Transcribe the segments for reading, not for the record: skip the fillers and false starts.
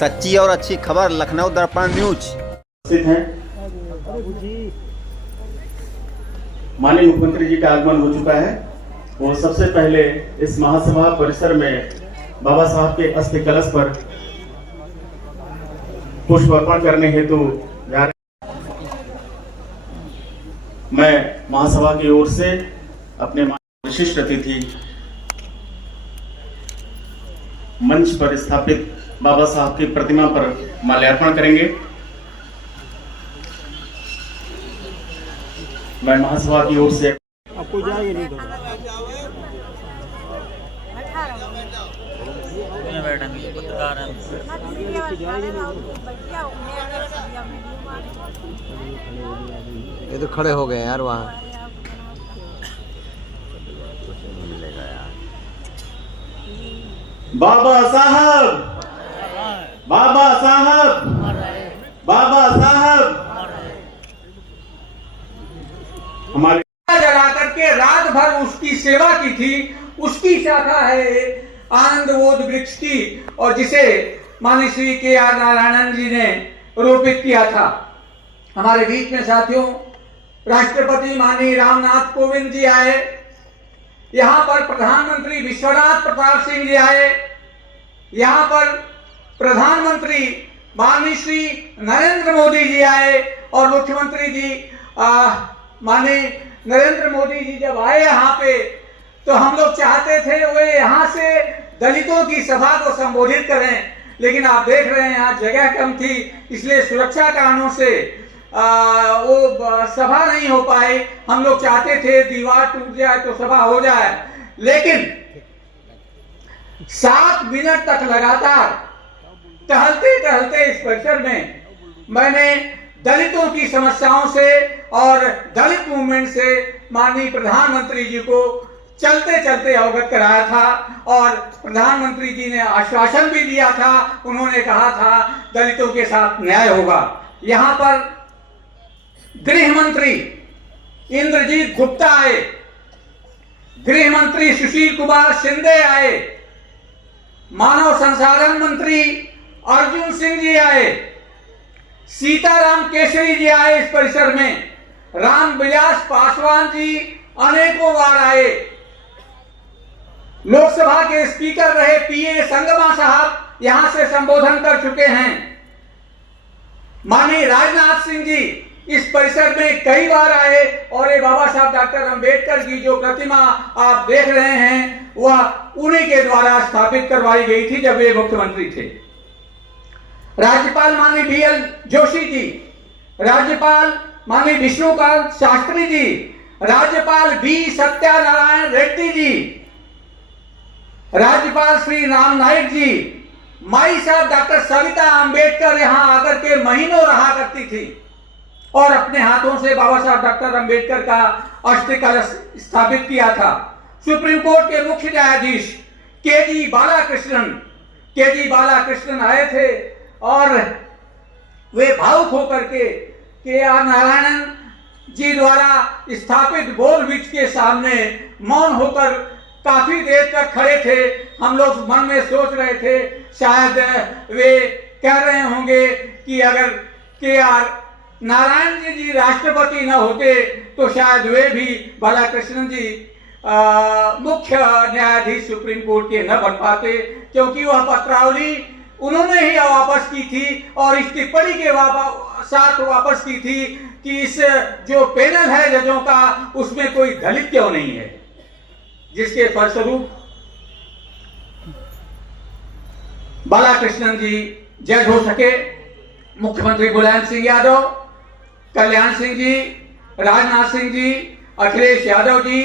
सच्ची और अच्छी खबर लखनऊ दर्पण न्यूज। हैं माननीय मुख्यमंत्री जी का आगमन हो चुका है। वो सबसे पहले इस महासभा परिसर में बाबा साहब के अस्थि कलश पर पुष्प अर्पण करने हेतु जा रहे। मैं महासभा की ओर से अपने विशिष्ट अतिथि मंच पर स्थापित बाबा साहब की प्रतिमा पर माल्यार्पण करेंगे। मैं महासभा की ओर से आपको जाएगा नहीं ये तो खड़े हो गए यार वहाँ। बाबा साहब, बाबा साहब, बाबा साहब हमारे जला करके रात भर उसकी सेवा की थी। उसकी शाखा है आनंद बोध वृक्ष की, और जिसे माननीय श्री के.आर. नारायणन जी ने रोपित किया था। हमारे बीच में साथियों राष्ट्रपति माननीय रामनाथ कोविंद जी आए, यहाँ पर प्रधानमंत्री विश्वनाथ प्रताप सिंह जी आए, यहाँ पर प्रधानमंत्री माननीय श्री नरेंद्र मोदी जी आए, और मुख्यमंत्री जी माननीय नरेंद्र मोदी जी जब आए यहाँ पे तो हम लोग चाहते थे वे यहाँ से दलितों की सभा को संबोधित करें, लेकिन आप देख रहे हैं यहाँ जगह कम थी, इसलिए सुरक्षा कारणों से वो सभा नहीं हो पाई। हम लोग चाहते थे दीवार टूट जाए तो सभा हो जाए, लेकिन 7 मिनट तक लगातार टहलते टहलते इस परिसर में मैंने दलितों की समस्याओं से और दलित मूवमेंट से माननीय प्रधानमंत्री जी को चलते चलते अवगत कराया था, और प्रधानमंत्री जी ने आश्वासन भी दिया था। उन्होंने कहा था दलितों के साथ न्याय होगा। यहाँ पर गृह मंत्री इंद्रजीत गुप्ता आए, गृह मंत्री सुशील कुमार शिंदे आए, मानव संसाधन मंत्री अर्जुन सिंह जी आए, सीताराम केसरी जी आए इस परिसर में, रामविलास पासवान जी अनेकों बार आए, लोकसभा के स्पीकर रहे पीए संगमा साहब यहां से संबोधन कर चुके हैं, माननीय राजनाथ सिंह जी इस परिसर में कई बार आए, और ये बाबा साहब डॉक्टर अंबेडकर की जो प्रतिमा आप देख रहे हैं वह उन्हीं के द्वारा स्थापित करवाई गई थी जब वे मुख्यमंत्री थे। राज्यपाल माननीय बी.एल. जोशी जी, राज्यपाल माननीय विष्णुकांत शास्त्री जी, राज्यपाल बी. सत्यानारायण रेड्डी जी, राज्यपाल श्री राम नाईक जी, माई साहब डॉक्टर सविता अंबेडकर यहां आकर के महीनों रहा करती थी और अपने हाथों से बाबा साहब डॉक्टर अंबेडकर का अस्थि कलश स्थापित किया था। सुप्रीम कोर्ट के मुख्य न्यायाधीश के.जी. बालाकृष्णन आए थे, और वे भावुक होकर के.आर. नारायणन जी द्वारा स्थापित बोध वृक्ष के सामने मौन होकर काफी देर तक खड़े थे। हम लोग मन में सोच रहे थे शायद वे कह रहे होंगे कि अगर के.आर. नारायण जी राष्ट्रपति न होते तो शायद वे भी बालाकृष्णन जी मुख्य न्यायाधीश सुप्रीम कोर्ट के न बन पाते, क्योंकि वह पत्रावली उन्होंने ही वापस की थी और इस टिप्पणी के साथ वापस की थी कि इस जो पैनल है जजों का उसमें कोई दलित क्यों नहीं है, जिसके फलस्वरूप बालाकृष्णन जी जज हो सके। मुख्यमंत्री मुलायम सिंह यादव, कल्याण सिंह जी, राजनाथ सिंह जी, अखिलेश यादव जी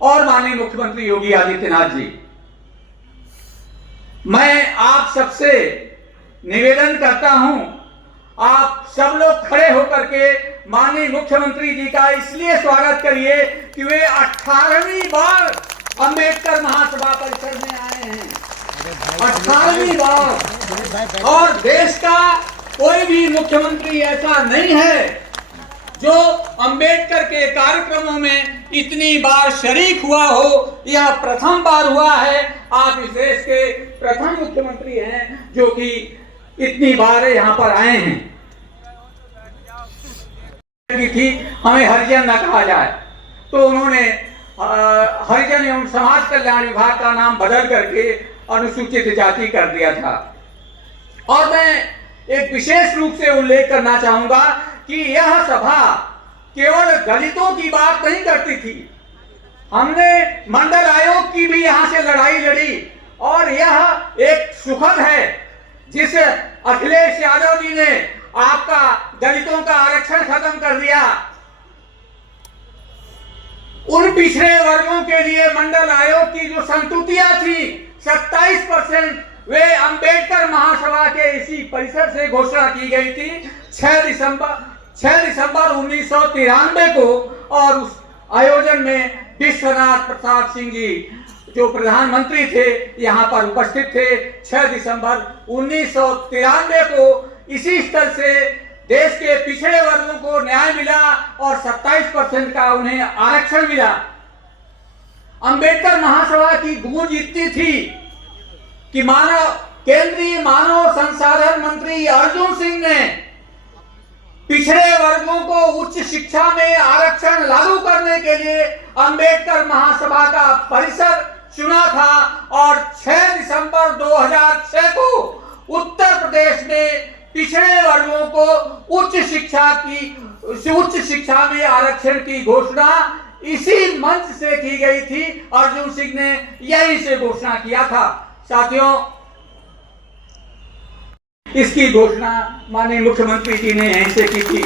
और माननीय मुख्यमंत्री योगी आदित्यनाथ जी, मैं आप सबसे निवेदन करता हूं, आप सब लोग खड़े होकर के माननीय मुख्यमंत्री जी का इसलिए स्वागत करिए कि वे 18वीं बार अंबेडकर महासभा परिसर में आए हैं, 18वीं बार। और देश का कोई भी मुख्यमंत्री ऐसा नहीं है जो अंबेडकर के कार्यक्रमों में इतनी बार शरीक हुआ हो, यह प्रथम बार हुआ है। आप इस देश के प्रथम मुख्यमंत्री हैं जो कि इतनी बार यहाँ पर आए हैं की थी हमें हरिजन न कहा जाए, तो उन्होंने हरिजन एवं समाज कल्याण विभाग का नाम बदल करके अनुसूचित जाति कर दिया था। और मैं एक विशेष रूप से उल्लेख करना चाहूंगा कि यह सभा केवल दलितों की बात नहीं करती थी। हमने मंडल आयोग की भी यहां से लड़ाई लड़ी और यह एक सुखद है जिस अखिलेश यादव जी ने आपका दलितों का आरक्षण खत्म कर दिया। उन पिछड़े वर्गों के लिए मंडल आयोग की जो संतुतियां थी 27% वे अंबेडकर महासभा के इसी परिसर से घोषणा की गई थी 6 दिसंबर 1993 को। और उस आयोजन में विश्वनाथ प्रसाद सिंह जी जो प्रधानमंत्री थे यहाँ पर उपस्थित थे। 6 दिसंबर 1993 को इसी स्थल से देश के पिछड़े वर्गों को न्याय मिला और 27% का उन्हें आरक्षण मिला। अंबेडकर महासभा की गूंज इतनी थी कि केंद्रीय मानव संसाधन मंत्री अर्जुन सिंह ने पिछड़े वर्गों को उच्च शिक्षा में आरक्षण लागू करने के लिए अंबेडकर महासभा का परिसर चुना था। और 6 दिसंबर 2006 को उत्तर प्रदेश में पिछड़े वर्गों को उच्च शिक्षा में आरक्षण की घोषणा इसी मंच से की गई थी। अर्जुन सिंह ने यहीं से घोषणा किया था। साथियों, इसकी घोषणा माननीय मुख्यमंत्री जी ने यहीं से की थी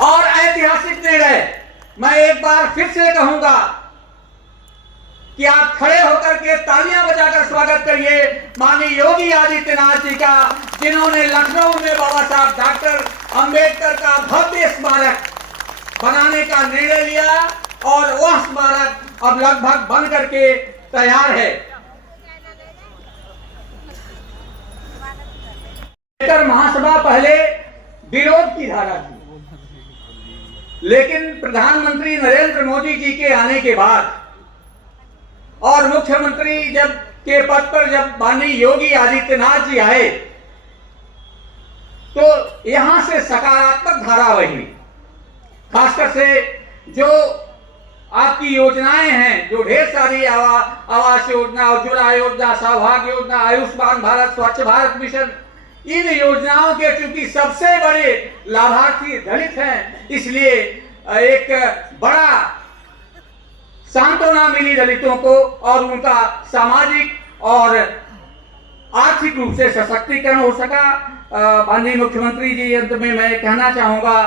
और ऐतिहासिक निर्णय। मैं एक बार फिर से कहूंगा कि आप खड़े होकर के तालियां बजाकर स्वागत करिए माननीय योगी आदित्यनाथ जी का, जिन्होंने लखनऊ में बाबा साहब डॉक्टर अंबेडकर का भव्य स्मारक बनाने का निर्णय लिया और वह स्मारक अब लगभग बन करके तैयार है। अंबेडकर महासभा पहले विरोध की धारा थी, लेकिन प्रधानमंत्री नरेंद्र मोदी जी के आने के बाद और मुख्यमंत्री के पद पर जब माननीय योगी आदित्यनाथ जी आए तो यहां से सकारात्मक धारा बही। खासकर से जो आपकी योजनाएं हैं, जो ढेर सारी आवास योजना, उज्ज्वला योजना, सौभाग्य योजना, आयुष्मान भारत, स्वच्छ भारत मिशन, इन योजनाओं के चूंकि सबसे बड़े लाभार्थी दलित हैं, इसलिए एक बड़ा सांत्वना मिली दलितों को और उनका सामाजिक और आर्थिक रूप से सशक्तिकरण हो सका। माननीय मुख्यमंत्री जी, अंत में मैं कहना चाहूंगा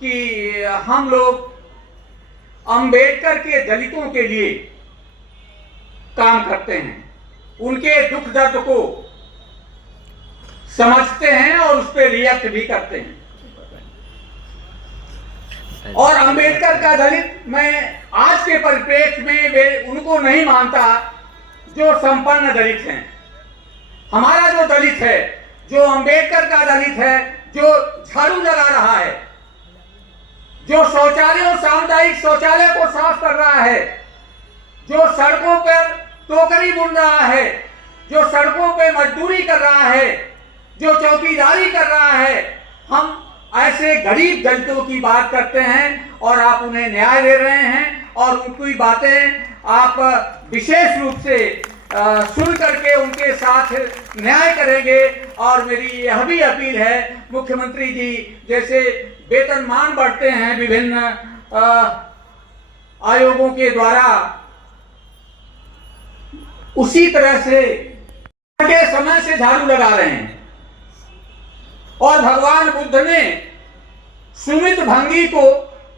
कि हम लोग अंबेडकर के दलितों के लिए काम करते हैं, उनके दुख दर्द को समझते हैं और उस पर रिएक्ट भी करते हैं। और अंबेडकर का दलित मैं आज के परिप्रेक्ष्य में वे उनको नहीं मानता जो संपन्न दलित हैं। हमारा जो दलित है, जो अंबेडकर का दलित है, जो झाड़ू लगा रहा है, जो शौचालयों, सामुदायिक शौचालय को साफ कर रहा है, जो सड़कों पर टोकरी बुन रहा है, जो सड़कों पर मजदूरी कर रहा है, जो चौकीदारी कर रहा है, हम ऐसे गरीब दलितों की बात करते हैं और आप उन्हें न्याय दे रहे हैं और उनकी बातें आप विशेष रूप से सुन करके उनके साथ न्याय करेंगे। और मेरी यह भी अपील है, मुख्यमंत्री जी जैसे वेतनमान बढ़ते हैं विभिन्न आयोगों के द्वारा, उसी तरह से के समय से झाड़ू लगा रहे हैं। और भगवान बुद्ध ने सुमित भंगी को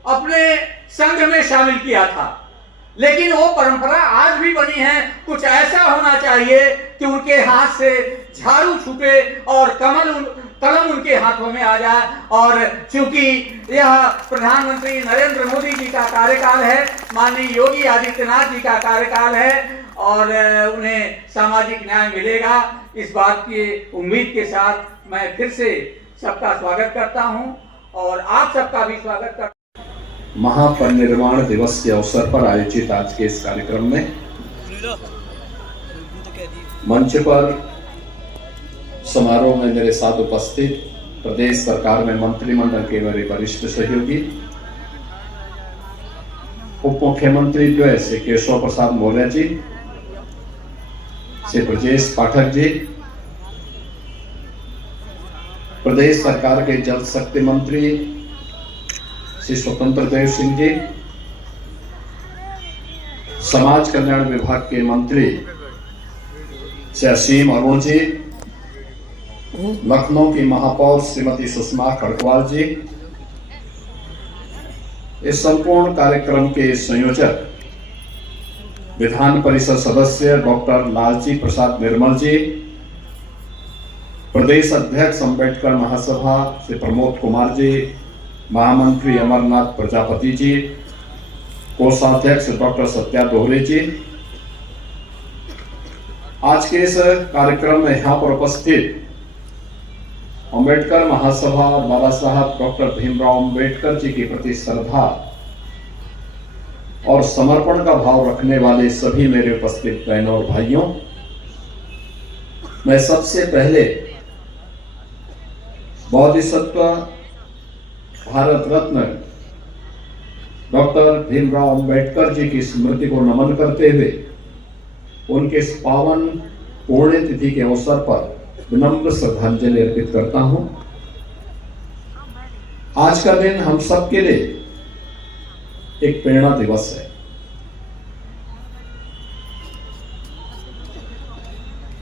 अपने संघ में शामिल किया था, लेकिन वो परंपरा आज भी बनी है। कुछ ऐसा होना चाहिए कि उनके हाथ से झाड़ू छूटे और कलम उनके हाथों में आ जाए। और चूंकि यह प्रधानमंत्री नरेंद्र मोदी जी का कार्यकाल है, माननीय योगी आदित्यनाथ जी का कार्यकाल है और उन्हें सामाजिक न्याय मिलेगा, इस बात की उम्मीद के साथ मैं फिर से सबका स्वागत करता हूं और आप सबका भी स्वागत करता हूं। महापरिनिर्वाण दिवस के अवसर पर आयोजित आज के इस कार्यक्रम में मंच पर समारोह में मेरे साथ उपस्थित प्रदेश सरकार में मंत्रिमंडल के मेरे वरिष्ठ सहयोगी, उप मुख्यमंत्री द्वय श्री केशव प्रसाद मौर्य जी, श्री ब्रजेश पाठक जी, प्रदेश सरकार के जल शक्ति मंत्री श्री स्वतंत्र देव सिंह जी, समाज कल्याण विभाग के मंत्री श्री असीम अरुण जी, लखनऊ की महापौर श्रीमती सुषमा खड़गवाल जी, इस संपूर्ण कार्यक्रम के संयोजक विधान परिषद सदस्य डॉक्टर लालजी प्रसाद निर्मल जी, प्रदेश अध्यक्ष अम्बेडकर महासभा श्री प्रमोद कुमार जी, महामंत्री अमरनाथ प्रजापति जी, कोषाध्यक्ष डॉक्टर सत्या दोहरे जी, आज के इस कार्यक्रम में यहाँ पर उपस्थित अम्बेडकर महासभा और बाबा साहब डॉक्टर भीमराव अम्बेडकर जी के प्रति श्रद्धा और समर्पण का भाव रखने वाले सभी मेरे उपस्थित बहनों और भाइयों, मैं सबसे पहले बोधिसत्व भारत रत्न डॉक्टर भीमराव अम्बेडकर जी की स्मृति को नमन करते हुए उनके इस पावन पुण्यतिथि के अवसर पर विनम्र श्रद्धांजलि अर्पित करता हूं। आज का दिन हम सबके लिए एक प्रेरणा दिवस है,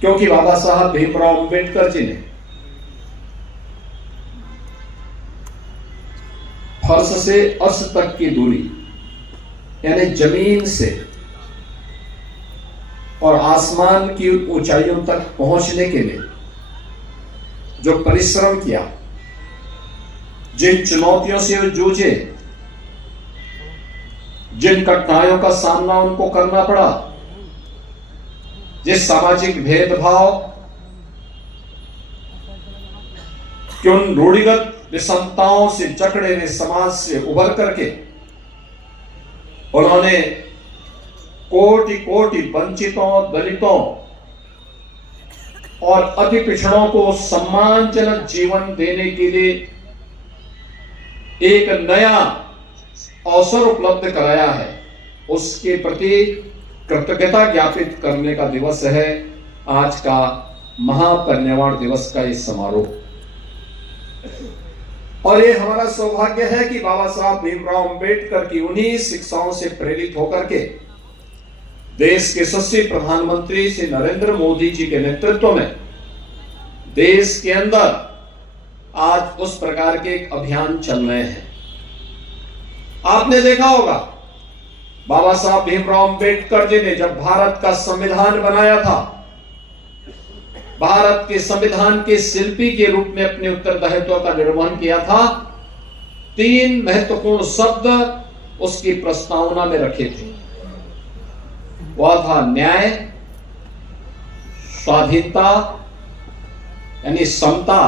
क्योंकि बाबा साहब भीमराव अम्बेडकर जी ने फर्श से अर्श तक की दूरी यानी जमीन से और आसमान की ऊंचाइयों तक पहुंचने के लिए जो परिश्रम किया, जिन चुनौतियों से वो जूझे, जिन कठिनाइयों का सामना उनको करना पड़ा, जिस सामाजिक भेदभाव कि उन रूढ़िगत विषमताओं से जकड़े हुए समाज से उभर करके उन्होंने कोटि कोटि वंचितों, दलितों और अति पिछड़ों को सम्मानजनक जीवन देने के लिए एक नया अवसर उपलब्ध कराया है, उसके प्रति कृतज्ञता ज्ञापित करने का दिवस है आज का महापरिनिर्वाण दिवस का इस समारोह। और ये हमारा सौभाग्य है कि बाबा साहब भीमराव अम्बेडकर की उन्हीं शिक्षाओं से प्रेरित होकर के देश के यशस्वी प्रधानमंत्री श्री नरेंद्र मोदी जी के नेतृत्व में देश के अंदर आज उस प्रकार के एक अभियान चल रहे हैं। आपने देखा होगा बाबा साहब भीमराव अम्बेडकर जी ने जब भारत का संविधान बनाया था, भारत के संविधान के शिल्पी के रूप में अपने उत्तरदायित्व का निर्वहन किया था। 3 महत्वपूर्ण शब्द उसकी प्रस्तावना में रखे थे, वह था न्याय, स्वाधीनता यानी समता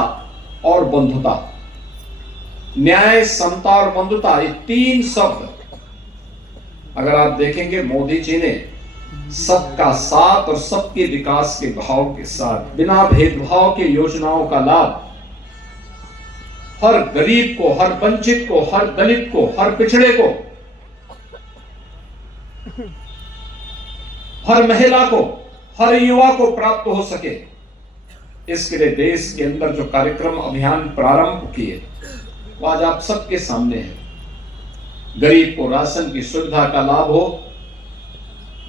और बंधुता। न्याय, समता और बंधुता, ये 3 शब्द अगर आप देखेंगे मोदी जी ने सबका साथ और सबके विकास के भाव के साथ बिना भेदभाव के योजनाओं का लाभ हर गरीब को, हर वंचित को, हर दलित को, हर पिछड़े को, हर महिला को, हर युवा को प्राप्त हो सके, इसके लिए देश के अंदर जो कार्यक्रम अभियान प्रारंभ किए वो आज आप सबके सामने है। गरीब को राशन की सुविधा का लाभ हो,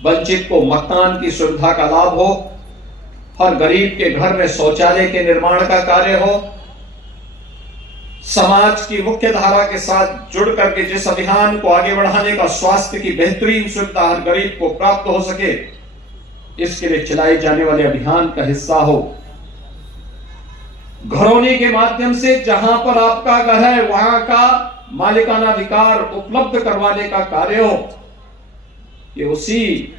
वंचित को मकान की सुविधा का लाभ हो, हर गरीब के घर में शौचालय के निर्माण का कार्य हो, समाज की मुख्य धारा के साथ जुड़ करके जिस अभियान को आगे बढ़ाने का स्वास्थ्य की बेहतरीन सुविधा हर गरीब को प्राप्त हो सके, इसके लिए चलाए जाने वाले अभियान का हिस्सा हो। घरौनी के माध्यम से जहां पर आपका घर है वहां का मालिकाना अधिकार उपलब्ध करवाने का कार्य हो, ये उसी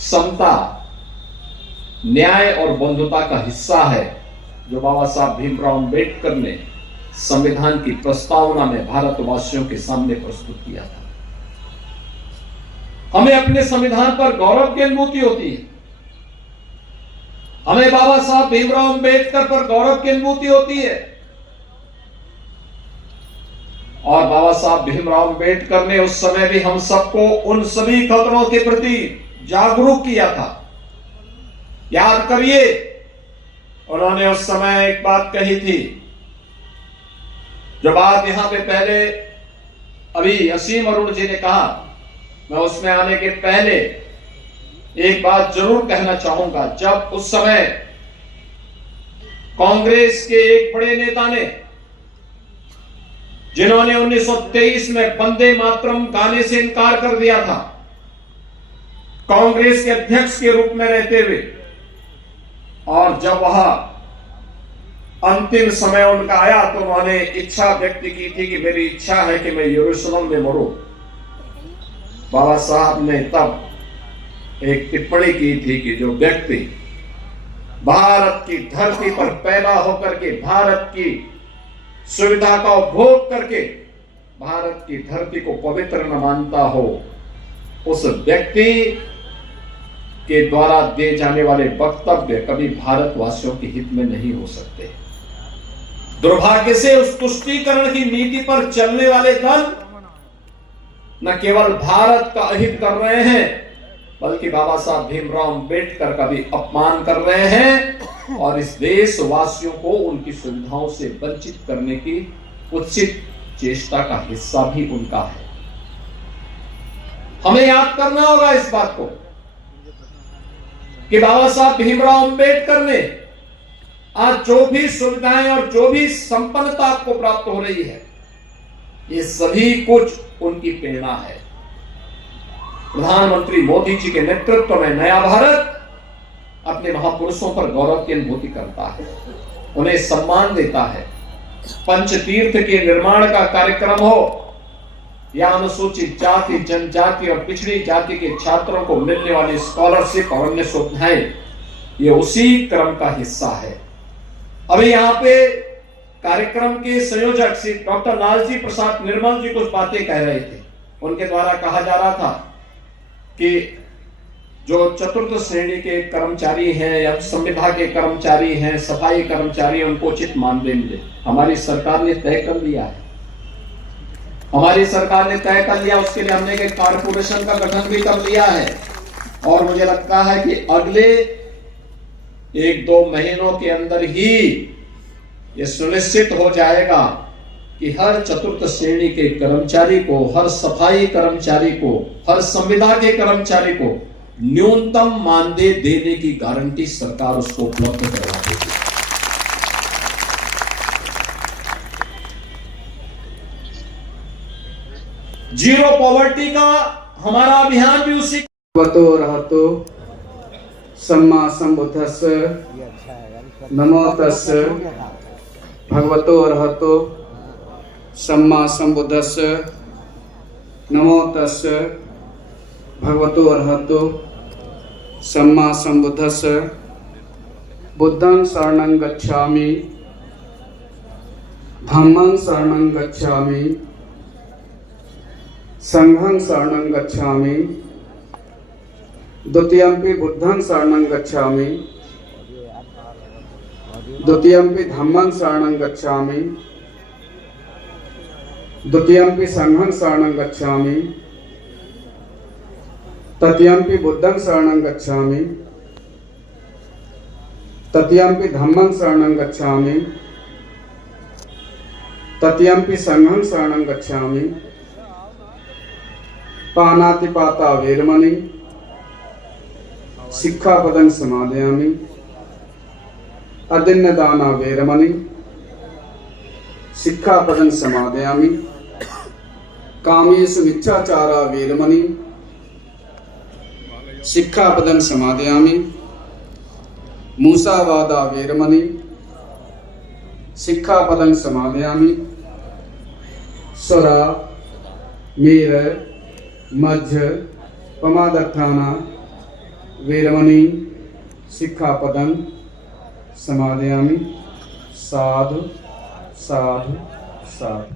समता, न्याय और बंधुता का हिस्सा है जो बाबा साहब भीमराव अम्बेडकर ने संविधान की प्रस्तावना में भारतवासियों के सामने प्रस्तुत किया था। हमें अपने संविधान पर गौरव की अनुभूति होती है। हमें बाबा साहब भीमराव अंबेडकर पर गौरव की अनुभूति होती है। और बाबा साहब भीमराव अंबेडकर ने उस समय भी हम सबको उन सभी खतरों के प्रति जागरूक किया था। याद करिए, उन्होंने उस समय एक बात कही थी, जो बात यहां पे पहले अभी असीम अरुण जी ने कहा, मैं उसमें आने के पहले एक बात जरूर कहना चाहूंगा। जब उस समय कांग्रेस के एक बड़े नेता ने, जिन्होंने 1923 में वंदे मातरम गाने से इनकार कर दिया था, कांग्रेस के अध्यक्ष के रूप में रहते हुए, और जब वह अंतिम समय उनका आया तो उन्होंने इच्छा व्यक्त की थी कि मेरी इच्छा है कि मैं यरूशलेम में मरूं। बाबा साहब ने तब एक टिप्पणी की थी कि जो व्यक्ति भारत की धरती पर पैदा होकर के, भारत की सुविधा का उपभोग करके भारत की धरती को पवित्र न मानता हो, उस व्यक्ति के द्वारा दिए जाने वाले वक्तव्य कभी भारतवासियों के हित में नहीं हो सकते। दुर्भाग्य से उस तुष्टीकरण की नीति पर चलने वाले दल न केवल भारत का अहित कर रहे हैं, बल्कि बाबा साहब भीमराव अंबेडकर का भी अपमान कर रहे हैं और इस देशवासियों को उनकी सुविधाओं से वंचित करने की कुत्सित चेष्टा का हिस्सा भी उनका है। हमें याद करना होगा इस बात को कि बाबा साहब भीमराव अंबेडकर ने आज जो भी सुविधाएं और जो भी संपन्नता आपको प्राप्त हो रही है, ये सभी कुछ उनकी प्रेरणा है। प्रधानमंत्री मोदी जी के नेतृत्व में नया भारत अपने महापुरुषों पर गौरव की अनुभूति करता है, उन्हें सम्मान देता है। पंचतीर्थ के निर्माण का कार्यक्रम हो या अनुसूचित जाति, जनजाति और पिछड़ी जाति के छात्रों को मिलने वाली स्कॉलरशिप और अन्य सुविधाएं, ये उसी क्रम का हिस्सा है। अभी यहाँ पे कार्यक्रम के संयोजक श्री डॉक्टर लालजी प्रसाद निर्मल जी कुछ बातें कह रहे थे। उनके द्वारा कहा जा रहा था कि जो चतुर्थ श्रेणी के कर्मचारी हैं या संविदा के कर्मचारी हैं, सफाई कर्मचारी, उनको उचित मानदेय मिले। हमारी सरकार ने तय कर लिया है, हमारी सरकार ने तय कर लिया। उसके लिए हमने एक कारपोरेशन का गठन भी कर लिया है और मुझे लगता है कि अगले 1-2 महीनों के अंदर ही यह सुनिश्चित हो जाएगा कि हर चतुर्थ श्रेणी के कर्मचारी को, हर सफाई कर्मचारी को, हर संविदा के कर्मचारी को न्यूनतम मानदेय देने की गारंटी सरकार उसको उपलब्ध करवा देगी। जीरो पॉवर्टी का हमारा अभियान भी उसी भगवतो रहतो सम्मा संबुद्धस्य नमो तस्य भगवतो रहतो सम्मा संबुद्धस्य नमो तस्य भगवतो रहतो सम्मा संबुद्धस्य बुद्धं शरणं गच्छामि धम्मं शरणं गच्छामि संघं शरणं गच्छामि द्वितीयंपि बुद्धं शरणं गच्छामि द्वितीयंपि धम्मं शरणं गच्छामि द्वितीयंपि संघं शरणं गच्छामि तृतीयंपि बुद्धं शरणं गच्छामि तृतीयंपि धम्मं शरणं गच्छामि तृतीयंपि संघं शरणं गच्छामि पानातिपाता वेरमणि शिक्षापदं समादयामि अदिन्नदाना वेरमणि शिक्षापदं समादयामि कामेषु मिथ्याचारा वेरमणि शिक्षापदं समादयामि मूसावादा वेरमणि शिक्षापदं समादयामि स्वरा मेर मध्य प्रमादर्थाना वेरमणि शिक्षापदं समादयामि। साधु साधु साधु।